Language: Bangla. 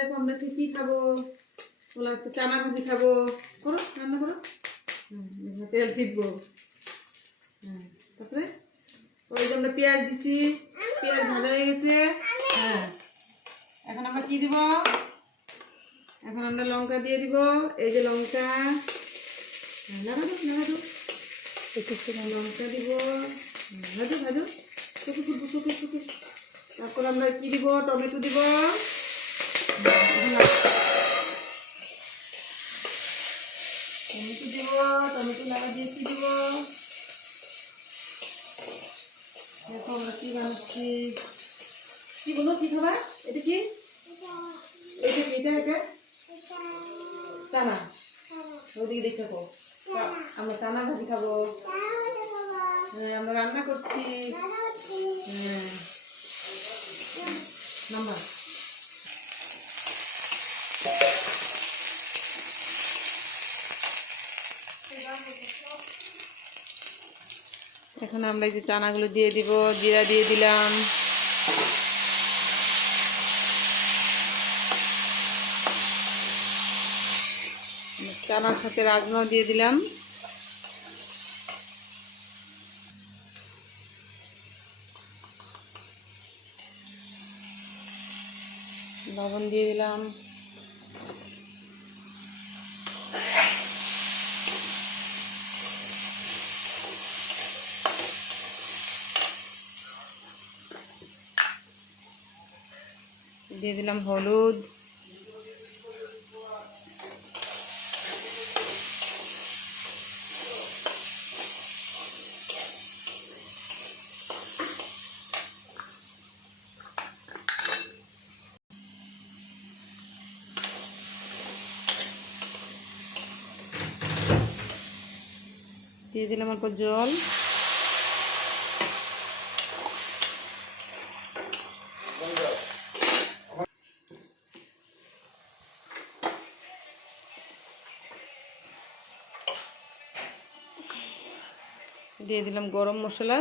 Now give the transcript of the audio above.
দেখো আমরা কি খাবো। বলা আজকে চানা ভাজি খাবো। করো, রান্না করো। তেল ছিটবো। তারপরে ওই যে আমরা পেঁয়াজ দিছি, পেঁয়াজ ভাজা হয়ে গেছে। হ্যাঁ, এখন আমরা কি দিব? এখন আমরা লঙ্কা দিয়ে দিব। এই যে লঙ্কা, লাগাবো লাগাবো, লঙ্কা দিব, ভাজো ভাজো, শুকু শুকু শুকু শুকু। তারপর আমরা কি দিব? টমেটো দিব। টমেটো দিব, টমেটো লাগা দিয়ে কি দিব? দেখো আমরা কি বানাচ্ছি। কি বলো, কি খাবা? এটা কি? এটা কি? এটা চানা। ওদিকে দেখে খাবো। আমরা চানা ভাজি খাবো। হ্যাঁ, আমরা রান্না করছি। হ্যাঁ, নাম্বার এখন আমরা এই যে চানাগুলো দিয়ে দিব, জিরা দিয়ে দিলাম, চানার সাথে রাজমাও দিয়ে দিলাম, লবণ দিয়ে দিলাম, দিয়ে দিলাম হলুদ, দিয়ে দিলাম অল্প জল, দিয়ে দিলাম গরম মশলা,